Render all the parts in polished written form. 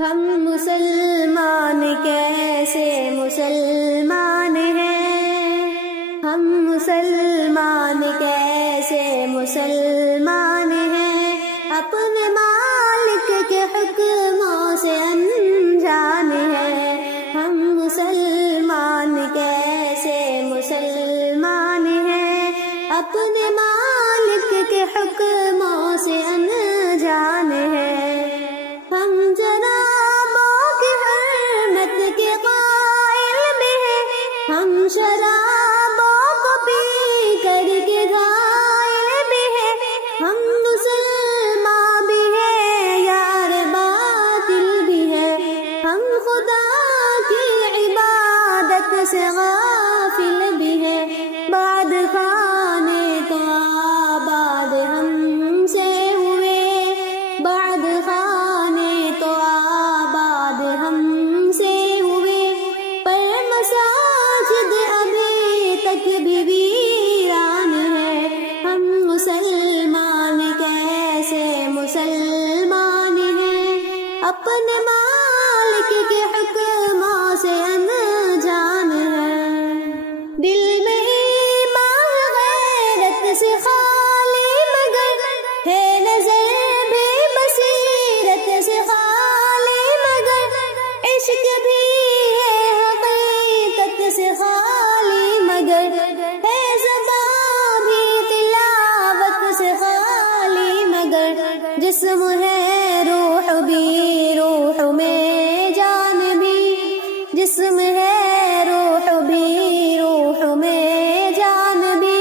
ہم مسلمان کیسے مسلمان ہیں، ہم مسلمان کیسے مسلمان ہیں، اپنے مالک کے حکموں سے انجان ہیں۔ ہم مسلمان کیسے مسلمان ہیں، اپنے مالک کے حکموں سے انجان ہیں۔ ہم جنابوں کی حرمت کے قائل بھی ہیں، ہم شرابوں کو پی کر کے گھائل بھی ہیں۔ ہم مسلمان بھی ہیں، یار باطل بھی ہیں، ہم خدا کی عبادت سے غافل بھی ہیں۔ بعد خانے تو آباد ہم سے ہوئے، بعد خانے تو آباد ہم سے ہوئے، پر مساجد ابھی تک بھی ویران ہے۔ ہم مسلمان کیسے مسلمان ہیں، اپنے مالک کے حکموں سے انجان ہیں۔ دل میں ایمان غیرت سے خالی مگر ہے، نظر بھی بصیرت سے خالی مگر عشق بھی ہے حقیقت سے خالی مگر ہے، زبان بھی تلاوت سے خالی مگر جسم ہے روح بھی، روح میں جان بھی، جسم ہے روح بھی، روح میں جان بھی۔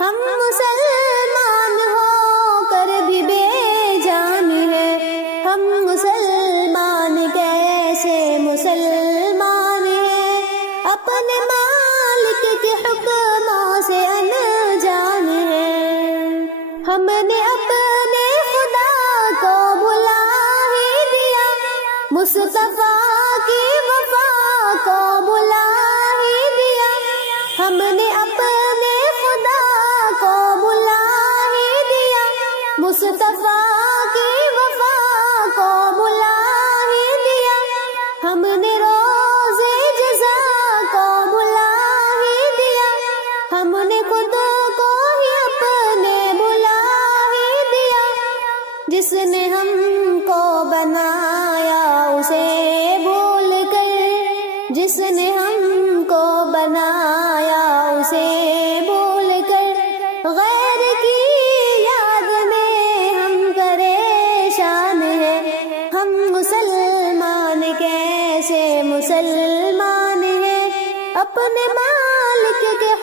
ہم مسلمان ہو کر بھی بے جان ہیں، ہم مسلمان کیسے مسلمان ہیں، اپنے مالک کے حکموں سے انجان ہیں۔ ہم نے اپنے خدا کو بلا ہی دیا، مصطفیٰ کی وفا کو بلا ہی دیا۔ ہم نے اپنے خدا کو بلا ہی دیا، مصطفیٰ کی وفا کو بلا ہی دیا۔ ہم نے روزے جزا کو بلا ہی دیا، ہم نے خود کو ہی اپنے بلا ہی دیا۔ جس نے ہم کو بنایا اسے بھول کر، جس نے ہم کو بنایا اسے بھول کر، غیر کی یاد میں ہم پریشان ہیں۔ ہم مسلمان کیسے مسلمان ہیں، اپنے مالک کے